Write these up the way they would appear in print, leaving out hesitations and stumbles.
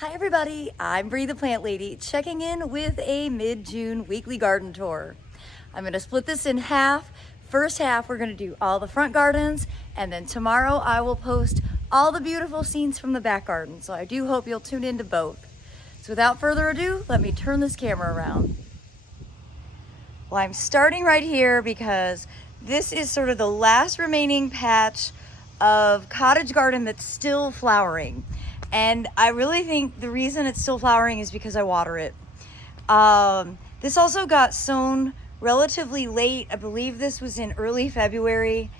Hi everybody, I'm Bree the Plant Lady, checking in with a mid-June weekly garden tour. I'm gonna split this in half. First half, we're gonna do all the front gardens, and then tomorrow I will post all the beautiful scenes from the back garden. So I do hope you'll tune into both. So without further ado, let me turn this camera around. Well, I'm starting right here because this is sort of the last remaining patch of cottage garden that's still flowering. And I really think the reason it's still flowering is because I water it. This also got sown relatively late. I believe this was in early February.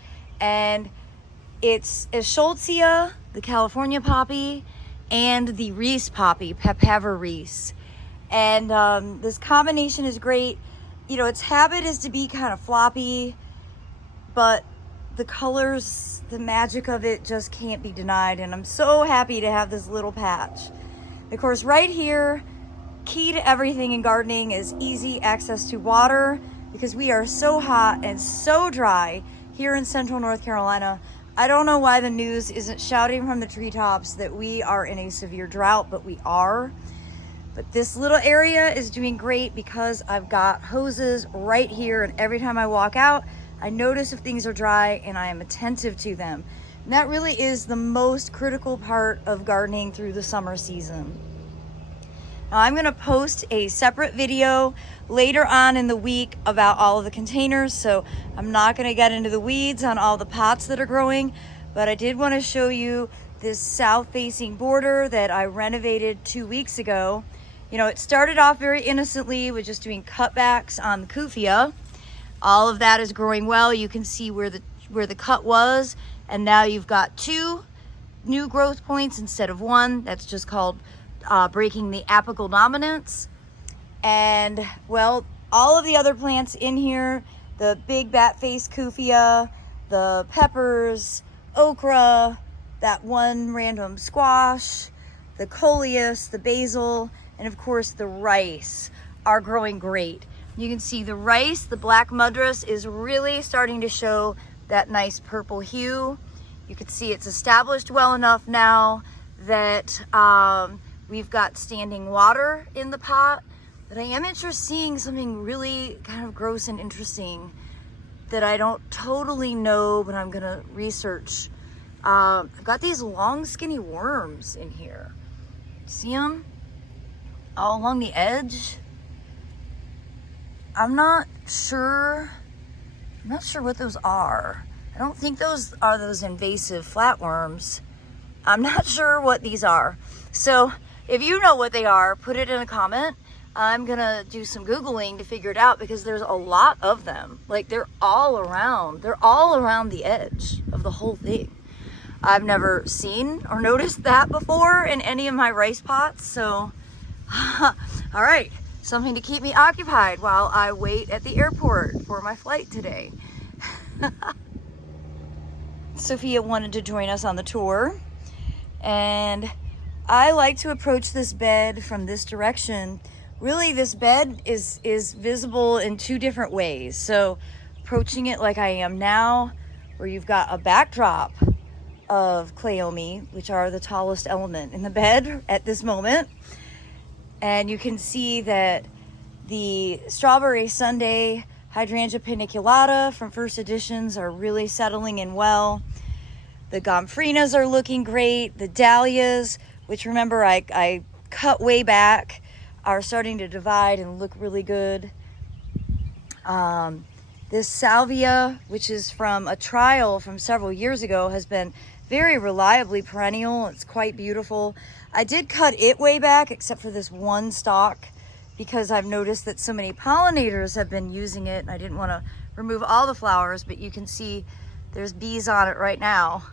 And it's Eschscholzia, the California poppy, and the Reese poppy, Papaver Reese. And this combination is great. You know, its habit is to be kind of floppy, but the colors, the magic of it just can't be denied. And I'm so happy to have this little patch. Of course, right here, key to everything in gardening is easy access to water, because we are so hot and so dry here in central North Carolina. I don't know why the news isn't shouting from the treetops that we are in a severe drought, but we are. But this little area is doing great because I've got hoses right here, and every time I walk out, I notice if things are dry and I am attentive to them. And that really is the most critical part of gardening through the summer season. Now, I'm gonna post a separate video later on in the week about all of the containers, so I'm not gonna get into the weeds on all the pots that are growing, but I did wanna show you this south-facing border that I renovated 2 weeks ago. You know, it started off very innocently with just doing cutbacks on the Kufia. All of that is growing well. You can see where the cut was, and now you've got 2 new growth points instead of 1. That's just called breaking the apical dominance. And well, all of the other plants in here, the big bat-faced Kufia, the peppers, okra, that one random squash, the coleus, the basil, and of course the rice are growing great. You can see the rice, the black mudras, is really starting to show that nice purple hue. You can see it's established well enough now that we've got standing water in the pot. But I am seeing something really kind of gross and interesting that I don't totally know, but I'm gonna research. I've got these long skinny worms in here. See them? All along the edge. I'm not sure what those are. I don't think those are those invasive flatworms. I'm not sure what these are. So if you know what they are, put it in a comment. I'm gonna do some Googling to figure it out, because there's a lot of them. Like, they're all around the edge of the whole thing. I've never seen or noticed that before in any of my rice pots. So, all right. Something to keep me occupied while I wait at the airport for my flight today. Sophia wanted to join us on the tour, and I like to approach this bed from this direction. Really, this bed is visible in 2 different ways. So approaching it like I am now, where you've got a backdrop of Cleome, which are the tallest element in the bed at this moment. And you can see that the Strawberry Sundae, Hydrangea paniculata from First Editions are really settling in well. The Gomphrenias are looking great. The Dahlias, which remember I cut way back, are starting to divide and look really good. This Salvia, which is from a trial from several years ago, has been very reliably perennial. It's quite beautiful. I did cut it way back, except for this one stalk, because I've noticed that so many pollinators have been using it, and I didn't want to remove all the flowers, but you can see there's bees on it right now.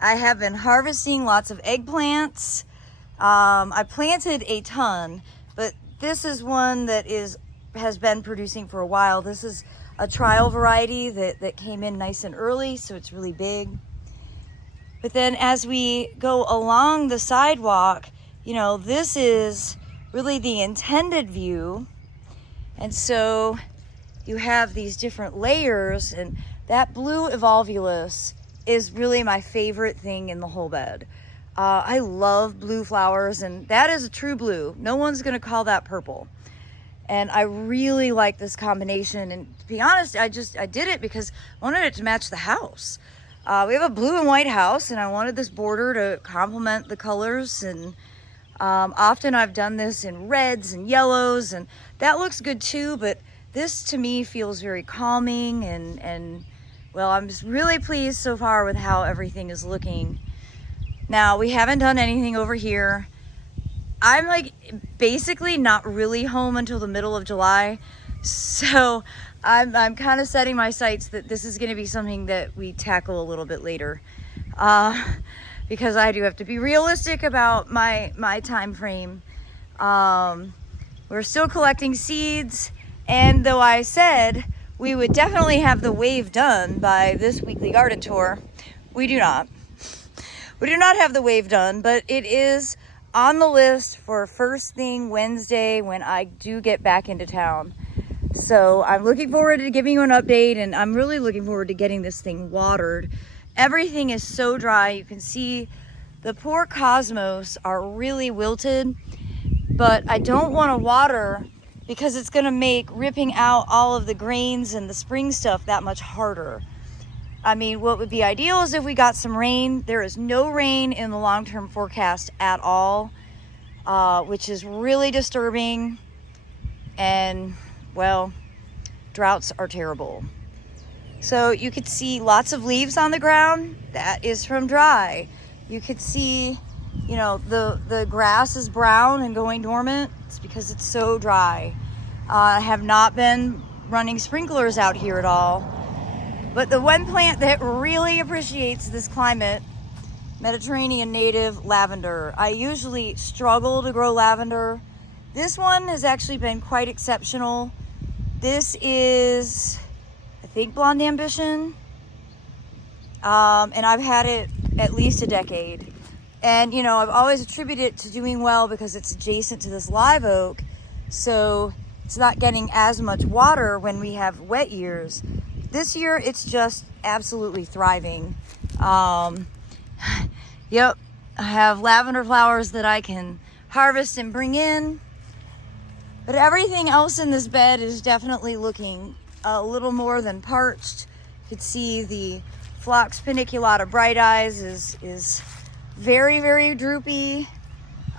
I have been harvesting lots of eggplants. I planted a ton, but this is one that has been producing for a while. This is a trial variety that came in nice and early, so it's really big. But then as we go along the sidewalk, you know, this is really the intended view. And so you have these different layers, and that blue evolvulus is really my favorite thing in the whole bed. I love blue flowers, and that is a true blue. No one's gonna call that purple. And I really like this combination. And to be honest, I did it because I wanted it to match the house. We have a blue and white house, and I wanted this border to complement the colors. And often I've done this in reds and yellows, and that looks good too, but this to me feels very calming, and well, I'm just really pleased so far with how everything is looking. Now, we haven't done anything over here. I'm like basically not really home until the middle of July. So I'm kind of setting my sights that this is going to be something that we tackle a little bit later. Because I do have to be realistic about my time frame. We're still collecting seeds, and though I said we would definitely have the wave done by this weekly garden tour, we do not. We do not have the wave done, but it is on the list for first thing Wednesday when I do get back into town. So I'm looking forward to giving you an update, and I'm really looking forward to getting this thing watered. Everything is so dry. You can see the poor cosmos are really wilted, but I don't want to water because it's going to make ripping out all of the grains and the spring stuff that much harder. I mean, what would be ideal is if we got some rain. There is no rain in the long-term forecast at all, which is really disturbing. And, well, droughts are terrible. So you could see lots of leaves on the ground. That is from dry. You could see, you know, the grass is brown and going dormant. It's because it's so dry. I have not been running sprinklers out here at all. But the one plant that really appreciates this climate, Mediterranean native lavender. I usually struggle to grow lavender. This one has actually been quite exceptional. This is, I think, Blonde Ambition. And I've had it at least a decade. And, you know, I've always attributed it to doing well because it's adjacent to this live oak. So it's not getting as much water when we have wet years. This year, it's just absolutely thriving. Yep, I have lavender flowers that I can harvest and bring in. But everything else in this bed is definitely looking a little more than parched. You can see the Phlox paniculata bright eyes is very, very droopy.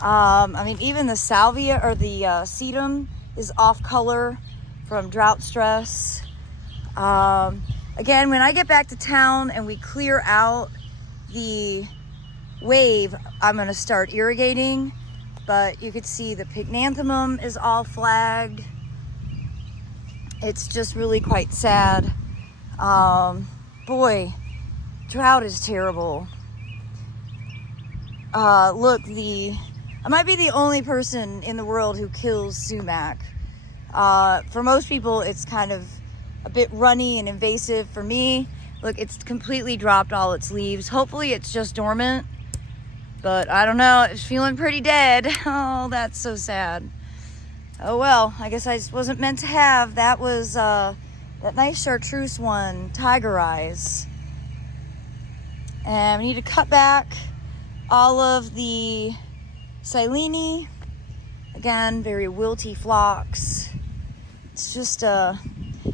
I mean, even the salvia or the sedum is off color from drought stress. Again, when I get back to town and we clear out the wave, I'm going to start irrigating. But you could see the pycnanthemum is all flagged. It's just really quite sad. Boy, drought is terrible. Look, I might be the only person in the world who kills sumac. For most people, it's kind of a bit runny and invasive. For me, look, it's completely dropped all its leaves. Hopefully it's just dormant, but I don't know, it's feeling pretty dead. Oh, that's so sad. Oh well, I guess I just wasn't meant to have. That was that nice chartreuse one, Tiger Eyes. And we need to cut back all of the Silene. Again, very wilty phlox. It's just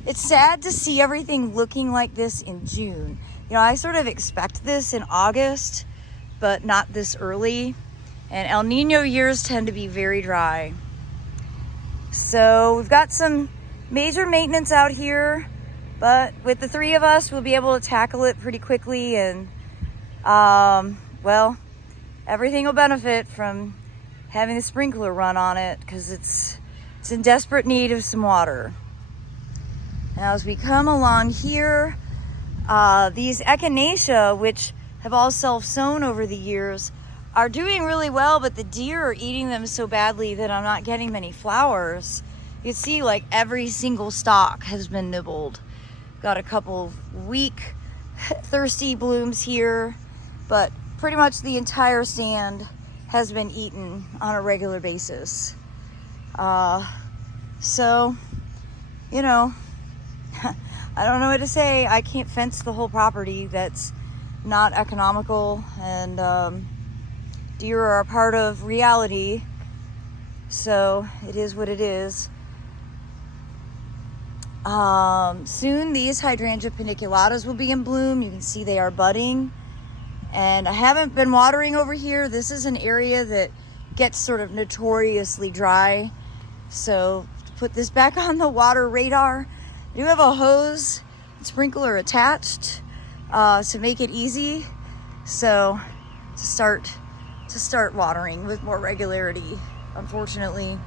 it's sad to see everything looking like this in June. You know, I sort of expect this in August, but not this early. And El Nino years tend to be very dry. So we've got some major maintenance out here, but with the three of us, we'll be able to tackle it pretty quickly. And, well, everything will benefit from having the sprinkler run on it because it's in desperate need of some water. Now, as we come along here, these echinacea, which have all self-sown over the years, are doing really well, but the deer are eating them so badly that I'm not getting many flowers. You see, like, every single stalk has been nibbled. Got a couple of weak, thirsty blooms here, but pretty much the entire stand has been eaten on a regular basis. So, you know, I don't know what to say. I can't fence the whole property. That's not economical. And deer are a part of reality, so it is what it is. Soon these Hydrangea paniculatas will be in bloom. You can see they are budding. And I haven't been watering over here. This is an area that gets sort of notoriously dry. So to put this back on the water radar, I do have a hose and sprinkler attached to make it easy. So to start watering with more regularity, unfortunately.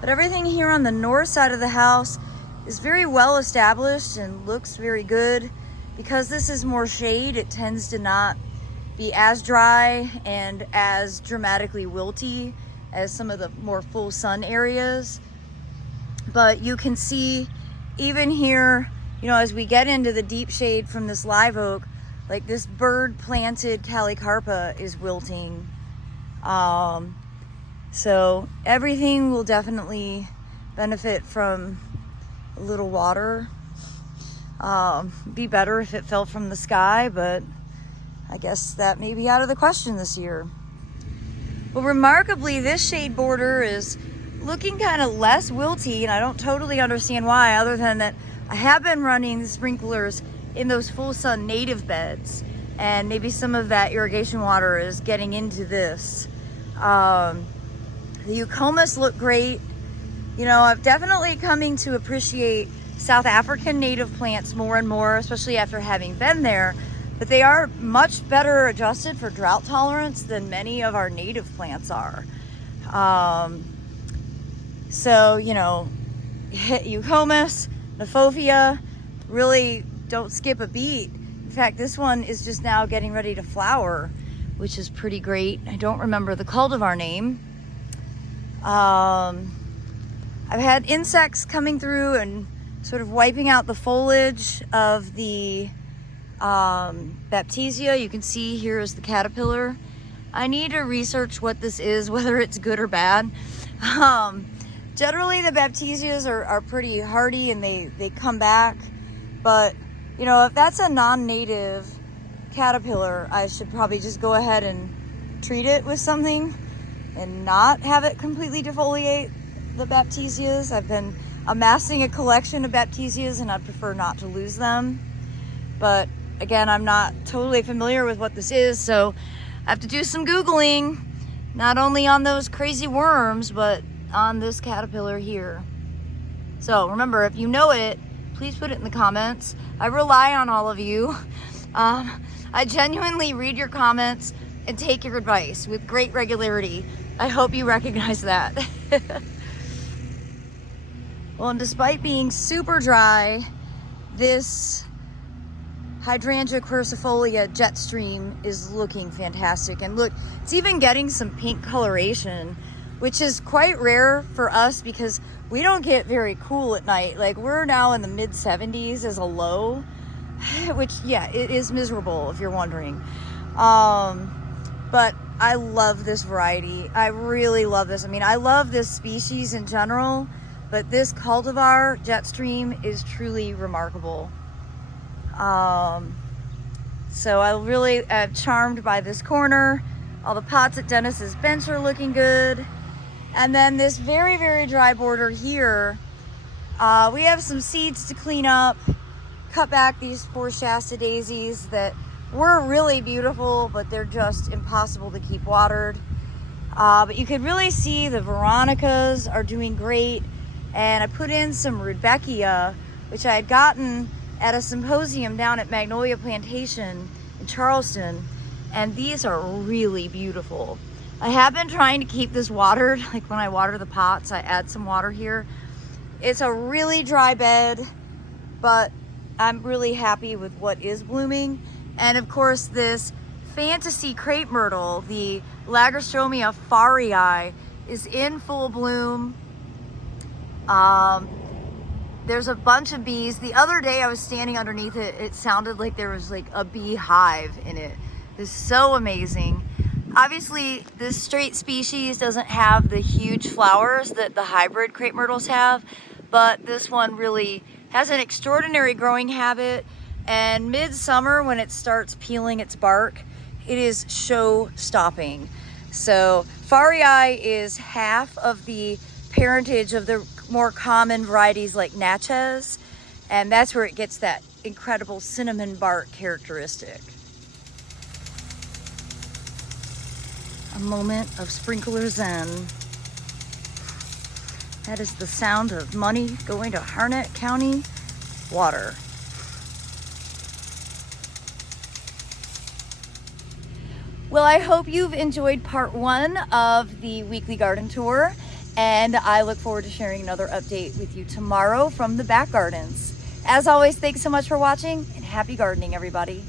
But everything here on the north side of the house is very well established and looks very good. Because this is more shade, it tends to not be as dry and as dramatically wilty as some of the more full sun areas. But you can see even here, you know, as we get into the deep shade from this live oak, like this bird planted Calicarpa is wilting. So everything will definitely benefit from a little water. Be better if it fell from the sky, but I guess that may be out of the question this year. Well, remarkably, this shade border is looking kind of less wilty, and I don't totally understand why, other than that I have been running the sprinklers in those full sun native beds, and maybe some of that irrigation water is getting into this. The eucomas look great. You know, I'm definitely coming to appreciate South African native plants more and more, especially after having been there. But they are much better adjusted for drought tolerance than many of our native plants are. So, you know, eucomis, Kniphofia, really don't skip a beat. In fact, this one is just now getting ready to flower, which is pretty great. I don't remember the cultivar name. I've had insects coming through and sort of wiping out the foliage of the Baptisia. You can see here is the caterpillar. I need to research what this is, whether it's good or bad. Generally the Baptisias are pretty hardy and they come back, but you know, if that's a non-native caterpillar, I should probably just go ahead and treat it with something and not have it completely defoliate the Baptisias. I've been amassing a collection of Baptisias and I prefer not to lose them. But again, I'm not totally familiar with what this is, so I have to do some Googling, not only on those crazy worms, but on this caterpillar here. So remember, if you know it, please put it in the comments. I rely on all of you. I genuinely read your comments and take your advice with great regularity. I hope you recognize that. Well, and despite being super dry, this Hydrangea quercifolia Jetstream is looking fantastic. And look, it's even getting some pink coloration, which is quite rare for us because we don't get very cool at night. Like, we're now in the mid 70s as a low, which, yeah, it is miserable if you're wondering. But I love this variety. I really love this. I mean, I love this species in general, but this cultivar, Jetstream, is truly remarkable. So I really am charmed by this corner. All the pots at Dennis's bench are looking good. And then this very, very dry border here, we have some seeds to clean up, cut back these poor Shasta daisies that were really beautiful, but they're just impossible to keep watered. But you can really see the Veronicas are doing great. And I put in some Rudbeckia, which I had gotten at a symposium down at Magnolia Plantation in Charleston. And these are really beautiful. I have been trying to keep this watered. Like when I water the pots, I add some water here. It's a really dry bed, but I'm really happy with what is blooming. And of course, this fantasy crepe myrtle, the Lagerstromia farii, is in full bloom. There's a bunch of bees. The other day I was standing underneath it. It sounded like there was like a beehive in it. It's so amazing. Obviously, this straight species doesn't have the huge flowers that the hybrid crepe myrtles have, but this one really has an extraordinary growing habit. And midsummer, when it starts peeling its bark, it is show-stopping. So Farii is half of the parentage of the more common varieties like Natchez, and that's where it gets that incredible cinnamon bark characteristic. A moment of sprinkler zen. That is the sound of money going to Harnett County Water. Well, I hope you've enjoyed part 1 of the weekly garden tour, and I look forward to sharing another update with you tomorrow from the back gardens. As always, thanks so much for watching, and happy gardening, everybody.